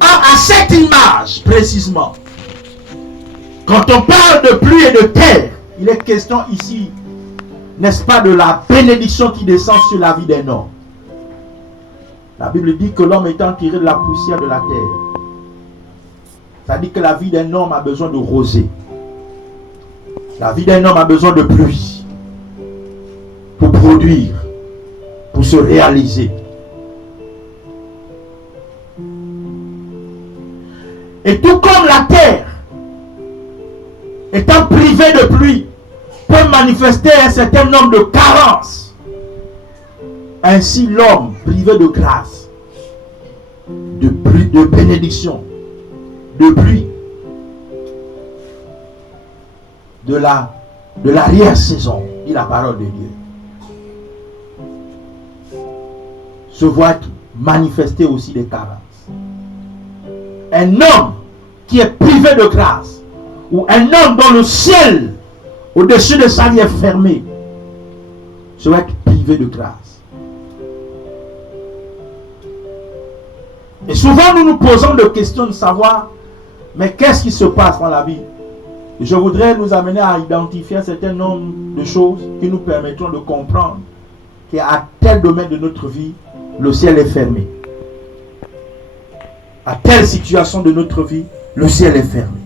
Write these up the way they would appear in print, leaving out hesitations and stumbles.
Or, à cette image, précisément, quand on parle de pluie et de terre, il est question ici, n'est-ce pas, de la bénédiction qui descend sur la vie d'un homme. La Bible dit que l'homme étant tiré de la poussière de la terre, ça dit que la vie d'un homme a besoin de rosée. La vie d'un homme a besoin de pluie pour produire, pour se réaliser. Et tout comme la terre, étant privée de pluie, peut manifester un certain nombre de carences, ainsi l'homme privé de grâce, de bénédiction, de pluie, de l'arrière-saison, dit la parole de Dieu, se voit manifester aussi des carences. Un homme qui est privé de grâce, ou un homme dont le ciel au-dessus de sa vie est fermé, se va être privé de grâce. Et souvent nous nous posons des questions de savoir, mais qu'est-ce qui se passe dans la vie? Et je voudrais nous amener à identifier un certain nombre de choses qui nous permettront de comprendre qu'à tel domaine de notre vie, le ciel est fermé. À telle situation de notre vie, le ciel est fermé.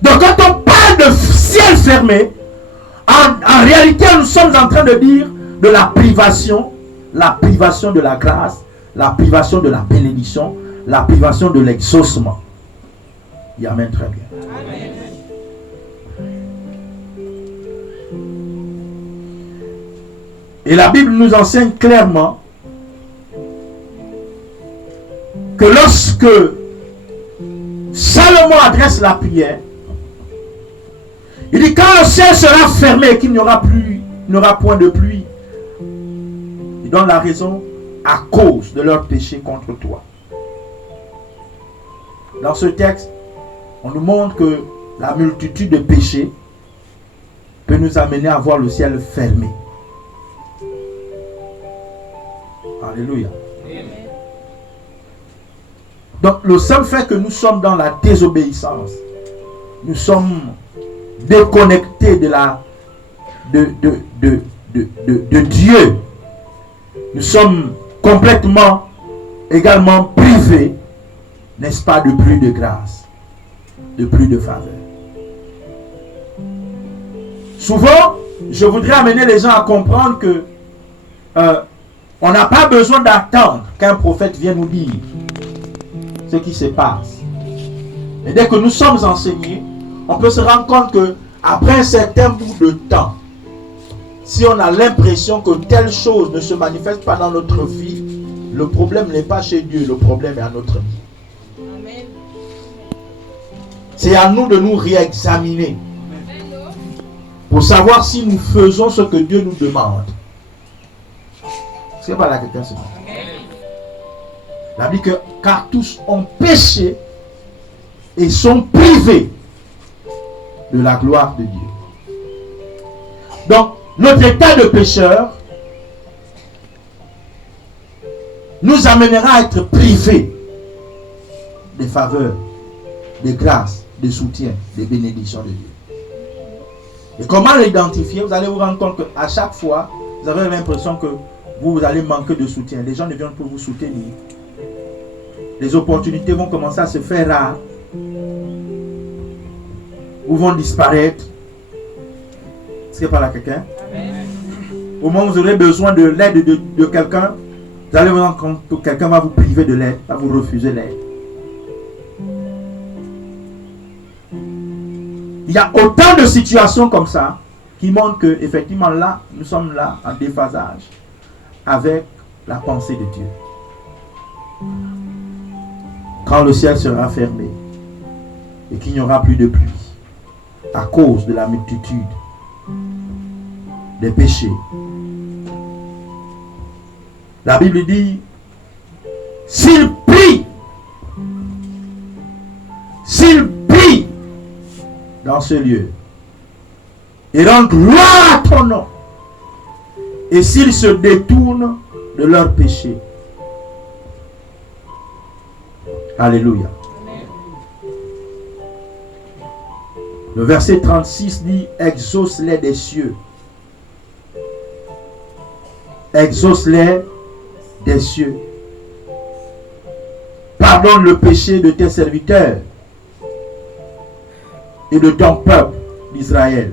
Donc quand on parle de ciel fermé, en réalité nous sommes en train de dire de la privation de la grâce, la privation de la bénédiction, la privation de l'exaucement. Et amen, très bien. Amen. Et la Bible nous enseigne clairement que lorsque Salomon adresse la prière, il dit quand le ciel sera fermé et qu'il n'y aura point de pluie, il donne la raison à cause de leur péché contre toi. Dans ce texte, on nous montre que la multitude de péchés peut nous amener à voir le ciel fermé. Alléluia. Amen. Donc le seul fait que nous sommes dans la désobéissance, nous sommes déconnectés de Dieu, nous sommes complètement également privés, n'est-ce pas, de plus de grâce, de plus de faveur. Souvent, je voudrais amener les gens à comprendre que on n'a pas besoin d'attendre qu'un prophète vienne nous dire ce qui se passe. Et dès que nous sommes enseignés, on peut se rendre compte que après un certain bout de temps, si on a l'impression que telle chose ne se manifeste pas dans notre vie, le problème n'est pas chez Dieu, le problème est à notre vie. Amen. C'est à nous de nous réexaminer pour savoir si nous faisons ce que Dieu nous demande. C'est pas là que quelqu'un se dit. La Bible dit que car tous ont péché et sont privés de la gloire de Dieu. Donc, notre état de pécheur nous amènera à être privés des faveurs, des grâces, des soutiens, des bénédictions de Dieu. Et comment l'identifier? Vous allez vous rendre compte qu'à chaque fois, vous avez l'impression que vous allez manquer de soutien. Les gens ne viennent pour vous soutenir. Les opportunités vont commencer à se faire rares. Ou vont disparaître. Est-ce qu'il y a pas là quelqu'un? Au moment où vous aurez besoin de l'aide de quelqu'un, vous allez vous rendre compte que quelqu'un va vous priver de l'aide, va vous refuser l'aide. Il y a autant de situations comme ça qui montrent que effectivement là, nous sommes là en déphasage avec la pensée de Dieu. Quand le ciel sera fermé et qu'il n'y aura plus de pluie à cause de la multitude des péchés, la Bible dit s'il prie dans ce lieu et rend gloire à ton nom, et s'ils se détournent de leurs péchés, Alléluia. Le verset 36 dit, exauce-les des cieux. Exauce-les des cieux. Pardonne le péché de tes serviteurs et de ton peuple d'Israël,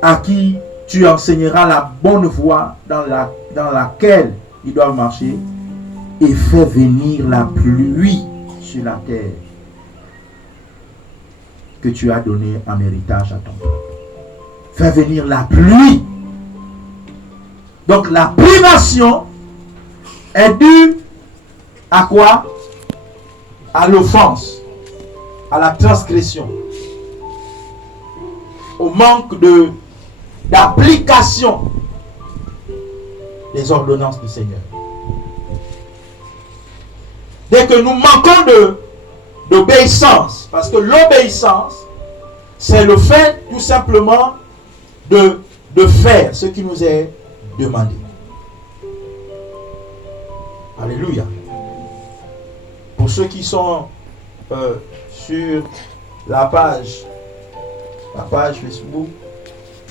à qui tu enseigneras la bonne voie dans laquelle ils doivent marcher, et fais venir la pluie sur la terre que tu as donnée en héritage à ton peuple. Fais venir la pluie. Donc la privation est due à quoi? À l'offense, à la transgression, au manque d'application des ordonnances du Seigneur. Dès que nous manquons d'obéissance, parce que l'obéissance, c'est le fait tout simplement de faire ce qui nous est demandé. Alléluia. Pour ceux qui sont sur la page Facebook,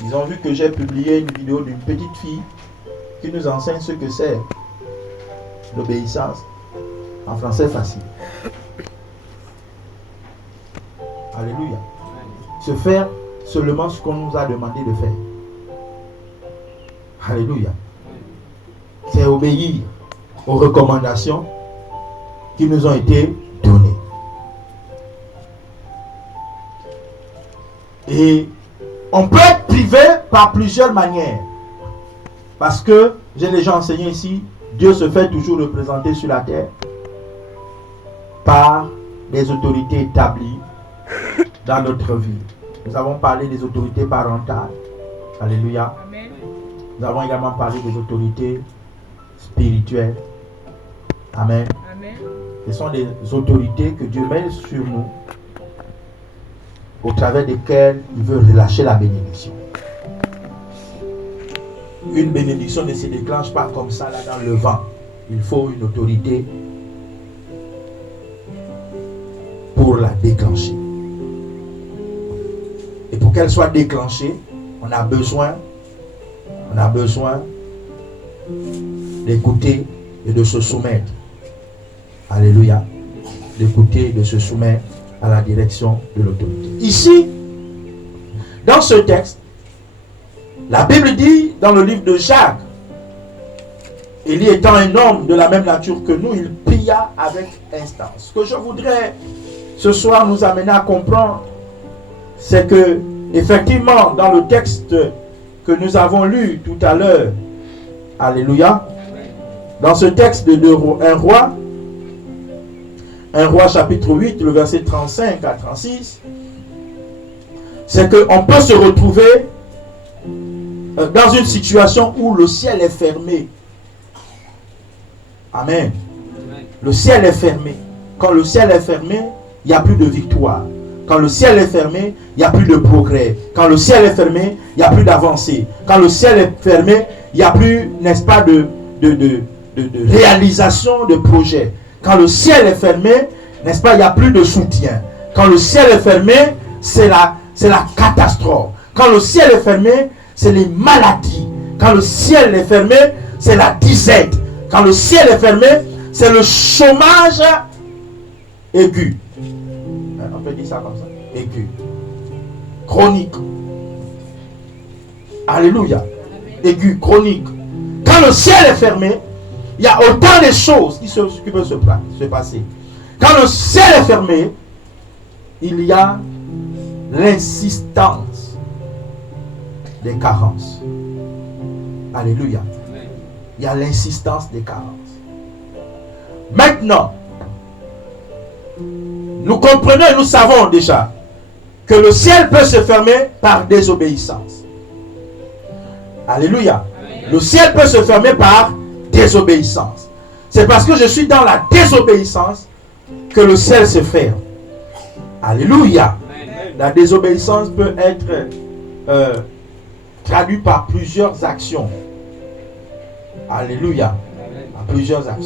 ils ont vu que j'ai publié une vidéo d'une petite fille qui nous enseigne ce que c'est l'obéissance en français facile. Alléluia. Se faire seulement ce qu'on nous a demandé de faire. Alléluia. C'est obéir aux recommandations qui nous ont été données. Et on peut être privé par plusieurs manières. Parce que, j'ai déjà enseigné ici, Dieu se fait toujours représenter sur la terre par des autorités établies dans notre vie. Nous avons parlé des autorités parentales. Alléluia. Amen. Nous avons également parlé des autorités spirituelles. Amen. Amen. Ce sont des autorités que Dieu met sur nous, au travers desquelles il veut relâcher la bénédiction. Une bénédiction ne se déclenche pas comme ça là dans le vent. Il faut une autorité pour la déclencher. Et pour qu'elle soit déclenchée, on a besoin d'écouter et de se soumettre. Alléluia. D'écouter et de se soumettre à la direction de l'autorité. Ici, dans ce texte, la Bible dit dans le livre de Jacques, Élie étant un homme de la même nature que nous, il pria avec instance. Ce que je voudrais ce soir nous amener à comprendre, c'est que effectivement dans le texte que nous avons lu tout à l'heure, alléluia, dans ce texte de 1 roi chapitre 8, le verset 35 à 36, c'est qu'on peut se retrouver dans une situation où le ciel est fermé. Amen. Le ciel est fermé. Quand le ciel est fermé, il n'y a plus de victoire. Quand le ciel est fermé, il n'y a plus de progrès. Quand le ciel est fermé, il n'y a plus d'avancée. Quand le ciel est fermé, il n'y a plus, n'est-ce pas, de réalisation de projets. Quand le ciel est fermé, n'est-ce pas, il n'y a plus de soutien. Quand le ciel est fermé, c'est la catastrophe. Quand le ciel est fermé, c'est les maladies. Quand le ciel est fermé, c'est la disette. Quand le ciel est fermé, c'est le chômage aigu. On peut dire ça comme ça. Aigu. Chronique. Alléluia. Aigu, chronique. Quand le ciel est fermé, il y a autant de choses qui peuvent se passer. Quand le ciel est fermé, il y a l'insistance des carences. Alléluia. Il y a l'insistance des carences. Maintenant, nous comprenons et nous savons déjà que le ciel peut se fermer par désobéissance. Alléluia. Le ciel peut se fermer par désobéissance. C'est parce que je suis dans la désobéissance que le ciel se ferme. Alléluia. La désobéissance peut être traduite par plusieurs actions. Alléluia. Par plusieurs actions.